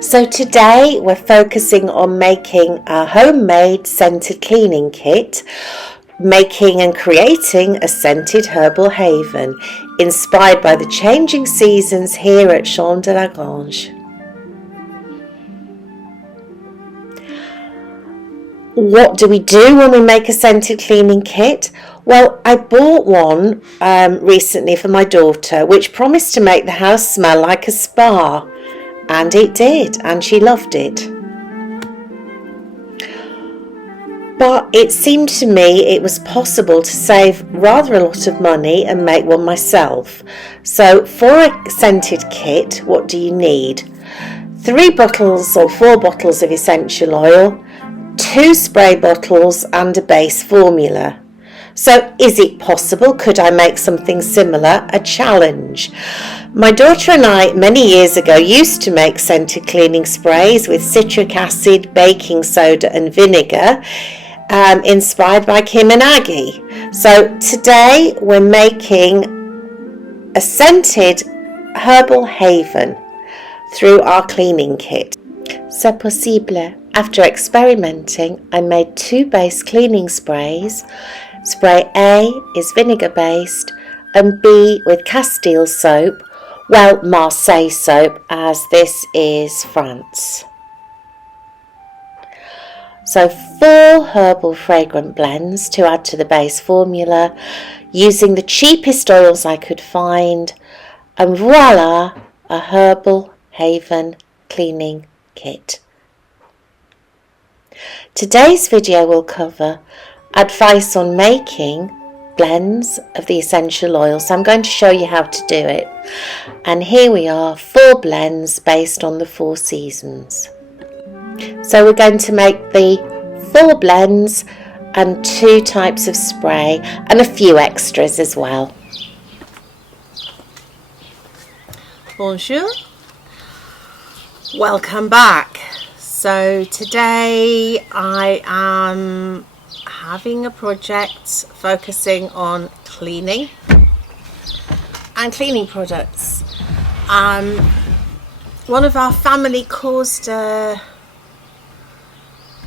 So today we're focusing on making a homemade scented cleaning kit, making and creating a scented herbal haven inspired by the changing seasons here at Champ de la Grange. What do we do when we make a scented cleaning kit? Well, I bought one recently for my daughter, which promised to make the house smell like a spa, and it did, and she loved it. But it seemed to me it was possible to save rather a lot of money and make one myself. So for a scented kit, what do you need? 3 bottles or 4 bottles of essential oil, 2 spray bottles and a base formula. So is it possible? Could I make something similar? A challenge. My daughter and I many years ago used to make scented cleaning sprays with citric acid, baking soda and vinegar, inspired by Kim and Aggie. So today we're making a scented herbal haven through our cleaning kit. C'est possible. After experimenting, I made 2 base cleaning sprays. Spray A is vinegar based and B with Castile soap, well, Marseille soap, as this is France. So 4 herbal fragrant blends to add to the base formula, using the cheapest oils I could find, and voila, a herbal haven cleaning kit. Today's video will cover advice on making blends of the essential oils. So I'm going to show you how to do it. And here we are, 4 blends based on the 4 seasons. So we're going to make the 4 blends and 2 types of spray and a few extras as well. Bonjour. Welcome back. So today I am having a project focusing on cleaning and cleaning products. One of our family caused a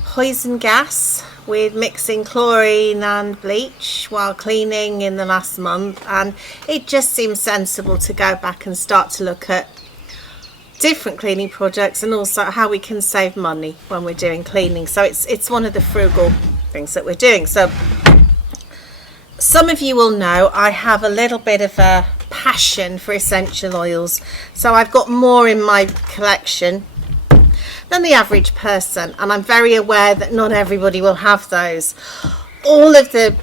poison gas with mixing chlorine and bleach while cleaning in the last month, and it just seems sensible to go back and start to look at different cleaning products and also how we can save money when we're doing cleaning. So it's one of the frugal things that we're doing. So some of you will know I have a little bit of a passion for essential oils, so I've got more in my collection than the average person, and I'm very aware that not everybody will have those. All of the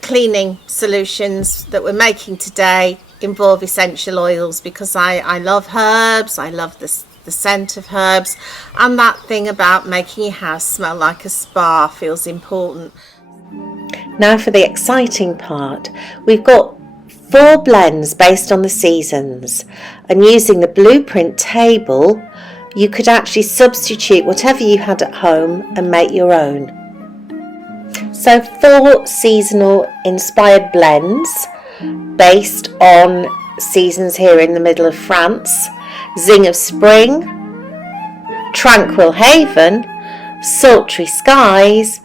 cleaning solutions that we're making today involve essential oils because I love herbs, I love the scent of herbs, and that thing about making your house smell like a spa feels important. Now for the exciting part. We've got 4 blends based on the seasons, and using the blueprint table you could actually substitute whatever you had at home and make your own. So 4 seasonal inspired blends based on seasons here in the middle of France: Zing of Spring, Tranquil Haven, Sultry Skies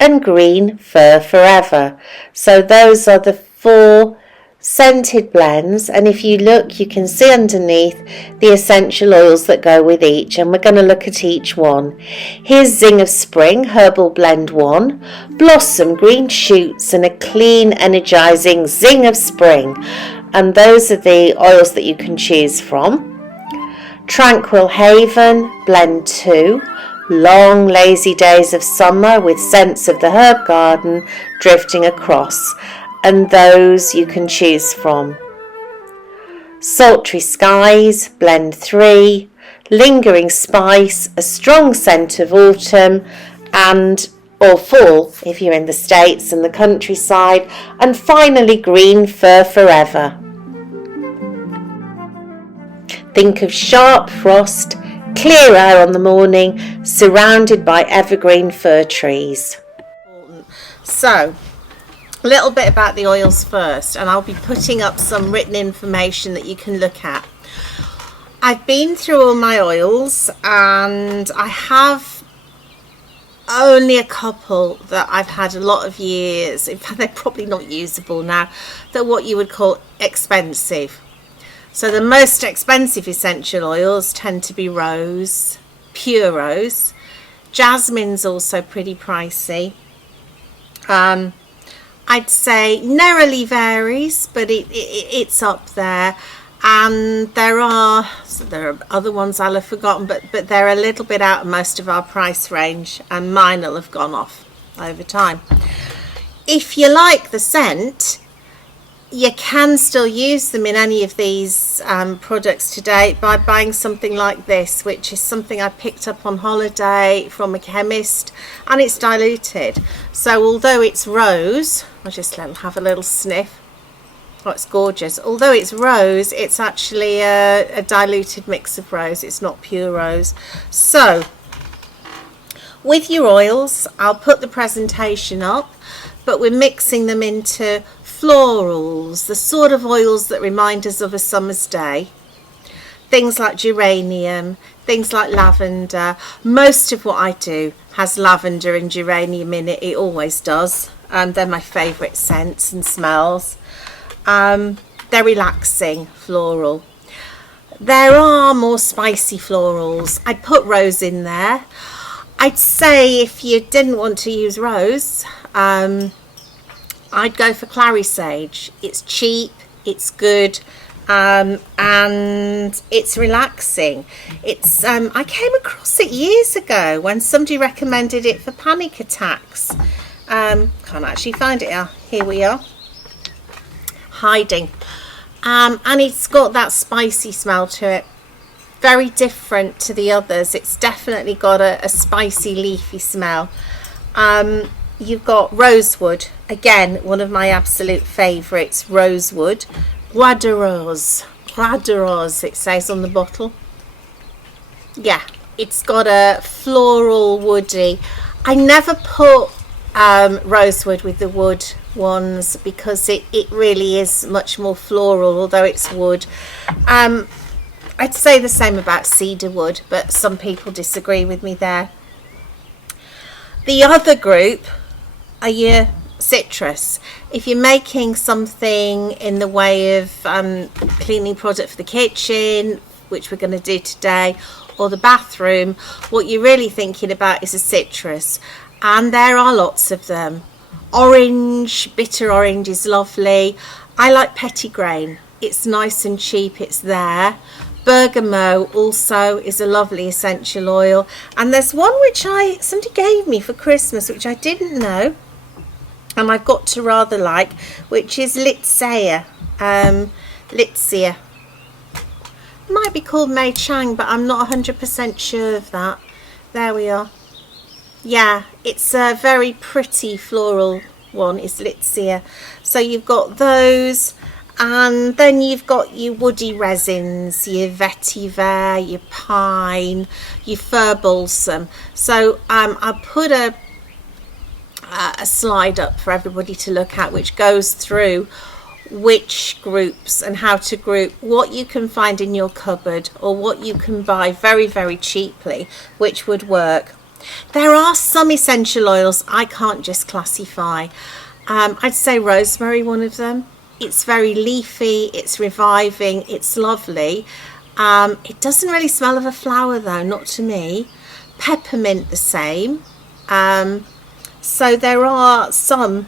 and green Fir Forever. So those are the 4 scented blends, and if you look you can see underneath the essential oils that go with each, and we're going to look at each one. Here's Zing of Spring Herbal Blend 1, Blossom, Green Shoots and a clean energising Zing of Spring, and those are the oils that you can choose from. Tranquil Haven Blend 2, Long lazy days of summer with scents of the herb garden drifting across, and those you can choose from. Sultry Skies Blend 3, Lingering Spice, a strong scent of autumn and or fall if you're in the States and the countryside, and finally green Fir Forever. Think of sharp frost, clear air on the morning, surrounded by evergreen fir trees. So a little bit about the oils first, and I'll be putting up some written information that you can look at. I've been through all my oils, and I have only a couple that I've had a lot of years. In fact, they're probably not usable now. They're what you would call expensive. So the most expensive essential oils tend to be rose, pure rose. Jasmine's also pretty pricey. I'd say neroli varies, but it's up there. And there are other ones I'll have forgotten, but they're a little bit out of most of our price range, and mine will have gone off over time. If you like the scent, you can still use them in any of these products today by buying something like this, which is something I picked up on holiday from a chemist, and it's diluted. So although it's rose, I'll just let them have a little sniff. Oh, it's gorgeous. Although it's rose, it's actually a diluted mix of rose. It's not pure rose. So with your oils, I'll put the presentation up, but we're mixing them into florals, the sort of oils that remind us of a summer's day. Things like geranium, things like lavender. Most of what I do has lavender and geranium in it. It always does. They're my favourite scents and smells. They're relaxing, floral. There are more spicy florals. I'd put rose in there. I'd say if you didn't want to use rose, I'd go for clary sage. It's cheap, it's good, and it's relaxing. It's I came across it years ago when somebody recommended it for panic attacks. Can't actually find it now. Here we are. Hiding. And it's got that spicy smell to it. Very different to the others. It's definitely got a spicy leafy smell. You've got rosewood, again one of my absolute favourites. Rosewood, bois de rose it says on the bottle. Yeah, it's got a floral woody. I never put rosewood with the wood ones because it really is much more floral, although it's wood. I'd say the same about cedarwood, but some people disagree with me there. The other group are your citrus. If you're making something in the way of cleaning product for the kitchen, which we're going to do today, or the bathroom, what you're really thinking about is a citrus, and there are lots of them. Orange, bitter orange is lovely. I like Petitgrain. It's nice and cheap, it's there. Bergamot also is a lovely essential oil, and there's one which somebody gave me for Christmas which I didn't know, and I've got to rather like, which is Litsea. Litsea. It might be called Mei Chang, but I'm not 100% sure of that. There we are. Yeah, it's a very pretty floral one, is Litsea. So you've got those. And then you've got your woody resins, your vetiver, your pine, your fir balsam. So I'll put a slide up for everybody to look at, which goes through which groups and how to group what you can find in your cupboard or what you can buy very, very cheaply, which would work. There are some essential oils I can't just classify. I'd say rosemary, one of them. It's very leafy, it's reviving, it's lovely. It doesn't really smell of a flower though, not to me. Peppermint the same. So there are some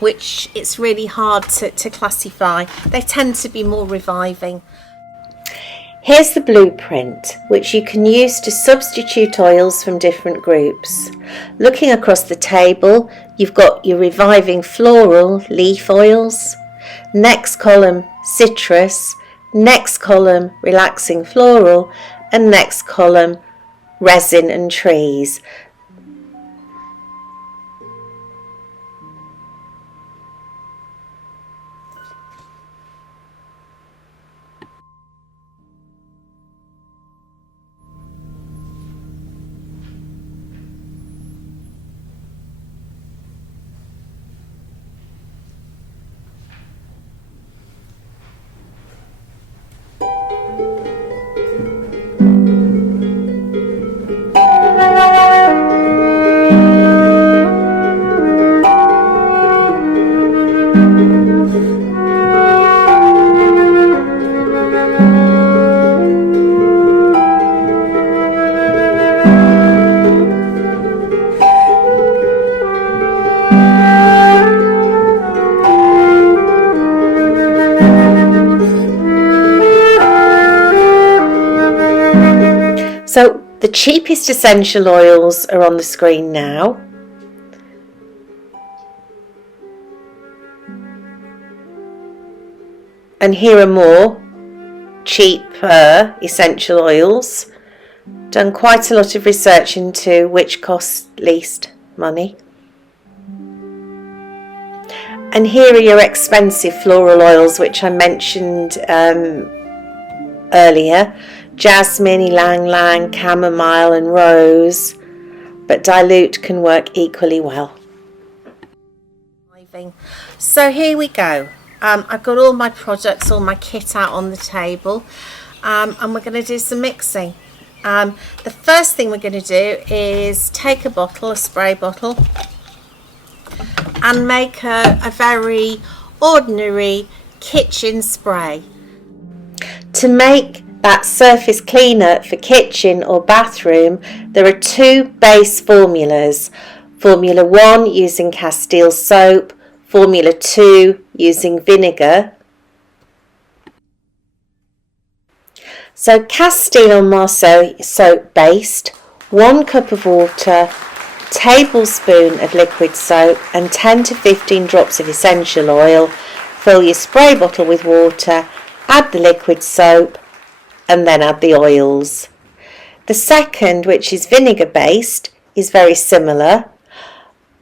which it's really hard to classify. They tend to be more reviving. Here's the blueprint, which you can use to substitute oils from different groups. Looking across the table, you've got your reviving floral leaf oils. Next column, citrus. Next column, relaxing floral. And next column, resin and trees. So the cheapest essential oils are on the screen now. And here are more cheaper essential oils. Done quite a lot of research into which costs least money. And here are your expensive floral oils, which I mentioned earlier. Jasmine, ylang ylang, chamomile and rose. But dilute can work equally well. So here we go. I've got all my products, all my kit out on the table, and we're going to do some mixing. The first thing we're going to do is take a bottle, a spray bottle, and make a very ordinary kitchen spray. To make that surface cleaner for kitchen or bathroom, there are two base formulas. Formula 1 using Castile soap, Formula 2 using vinegar. So Castile Marceau soap based, 1 cup of water, tablespoon of liquid soap and 10 to 15 drops of essential oil. Fill your spray bottle with water, add the liquid soap and then add the oils. The second, which is vinegar based, is very similar.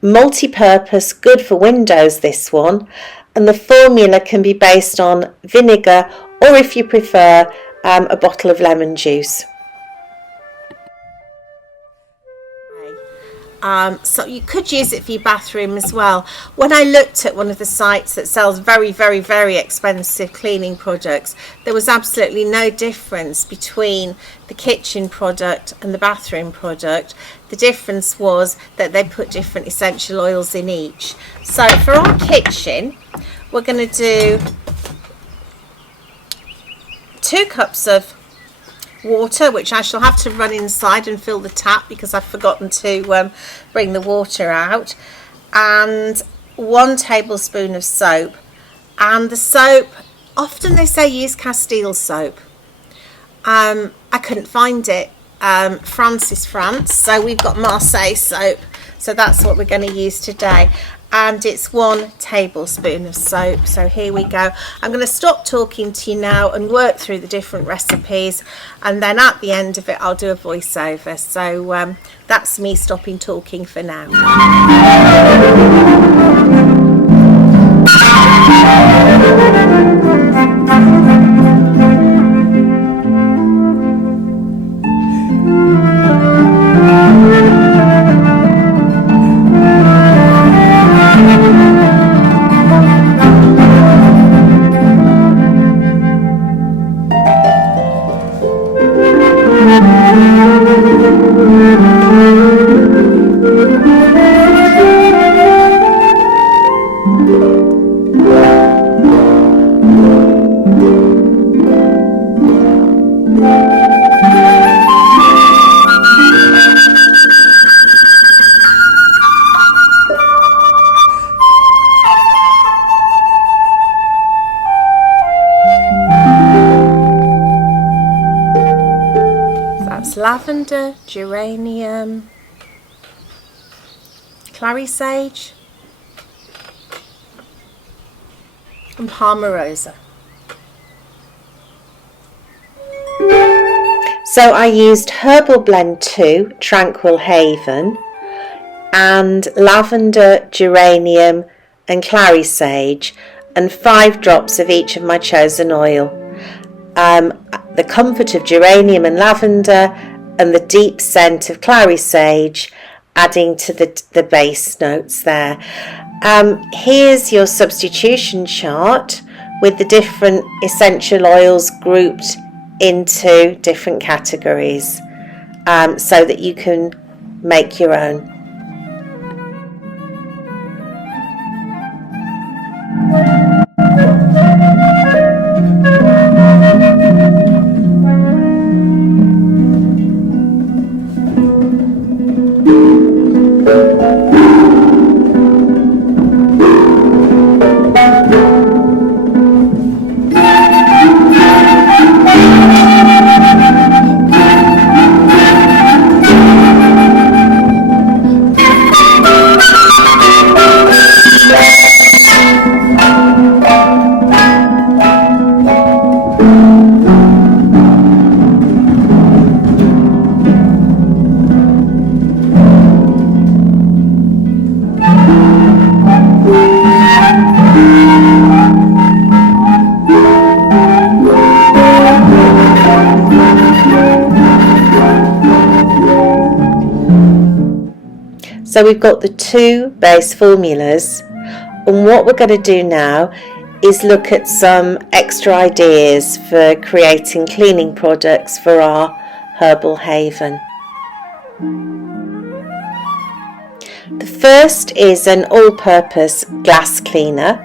Multi-purpose, good for windows this one, and the formula can be based on vinegar or, if you prefer, a bottle of lemon juice. So you could use it for your bathroom as well. When I looked at one of the sites that sells very, very, very expensive cleaning products, there was absolutely no difference between the kitchen product and the bathroom product. The difference was that they put different essential oils in each. So for our kitchen, we're going to do 2 cups of water, which I shall have to run inside and fill the tap because I've forgotten to bring the water out, and 1 tablespoon of soap. And the soap, often they say use Castile soap. I couldn't find it. France is France, so we've got Marseille soap, so that's what we're going to use today. And it's 1 tablespoon of soap. So here we go. I'm going to stop talking to you now and work through the different recipes, and then at the end of it I'll do a voiceover. So that's me stopping talking for now. Lavender, geranium, clary sage and palmarosa. So I used Herbal Blend 2, Tranquil Haven, and lavender, geranium and clary sage, and 5 drops of each of my chosen oil. The comfort of geranium and lavender and the deep scent of clary sage adding to the base notes there. Here's your substitution chart with the different essential oils grouped into different categories, so that you can make your own. So we've got the two base formulas, and what we're going to do now is look at some extra ideas for creating cleaning products for our herbal haven. The first is an all-purpose glass cleaner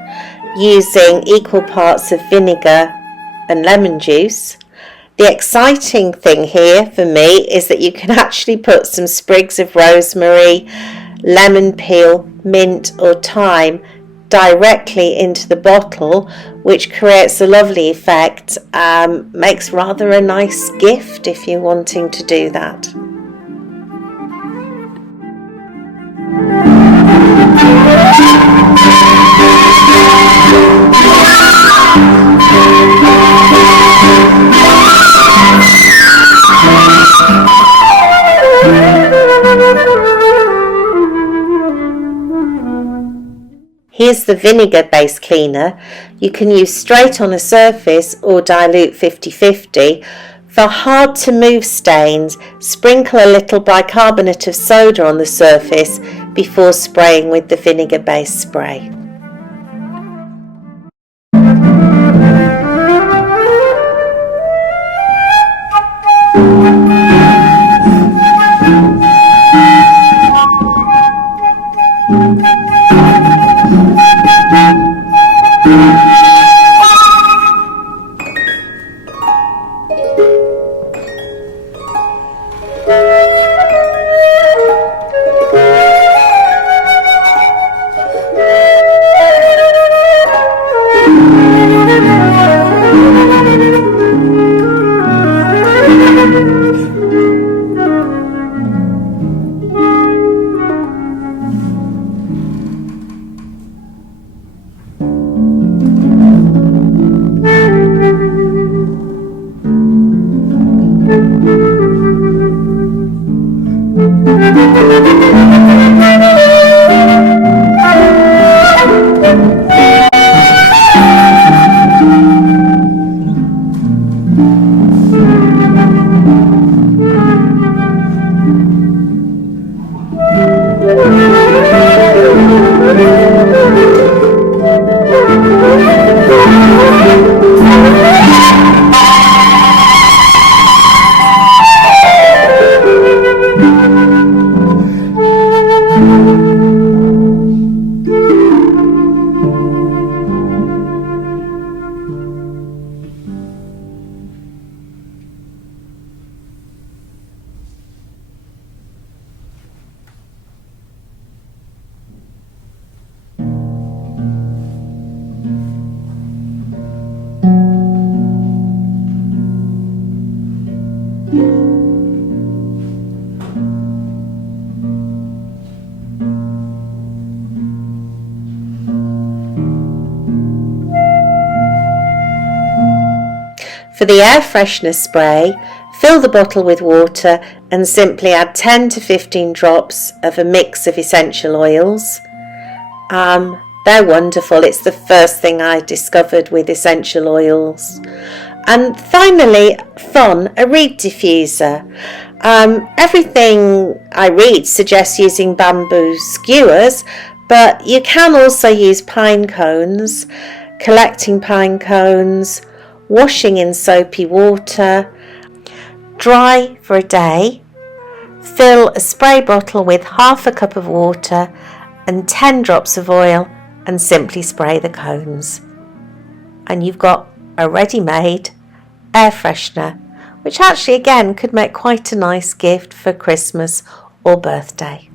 using equal parts of vinegar and lemon juice. The exciting thing here for me is that you can actually put some sprigs of rosemary, lemon peel, mint or thyme directly into the bottle, which creates a lovely effect, makes rather a nice gift if you're wanting to do that. Here's the vinegar-based cleaner. You can use straight on a surface or dilute 50-50. For hard-to-move stains, sprinkle a little bicarbonate of soda on the surface before spraying with the vinegar-based spray. For the air freshener spray, fill the bottle with water and simply add 10 to 15 drops of a mix of essential oils. They're wonderful. It's the first thing I discovered with essential oils. And finally, fun, a reed diffuser. Everything I read suggests using bamboo skewers, but you can also use pine cones, collecting pine cones, washing in soapy water, dry for a day, fill a spray bottle with half a cup of water and 10 drops of oil and simply spray the cones. And you've got a ready-made air freshener, which actually again could make quite a nice gift for Christmas or birthday.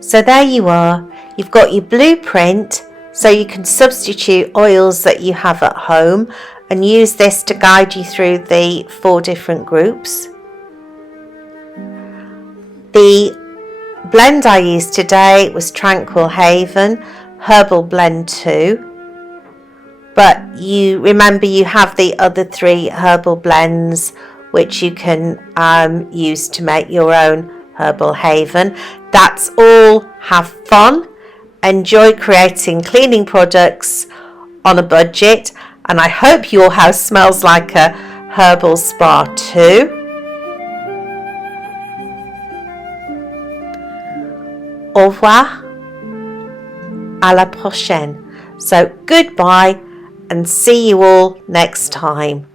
So there you are, you've got your blueprint, so you can substitute oils that you have at home and use this to guide you through the 4 different groups. The blend I used today was Tranquil Haven Herbal Blend 2, but you remember you have the other 3 herbal blends which you can use to make your own Herbal Haven. That's all. Have fun, enjoy creating cleaning products on a budget, and I hope your house smells like a herbal spa too. Au revoir, à la prochaine. So goodbye and see you all next time.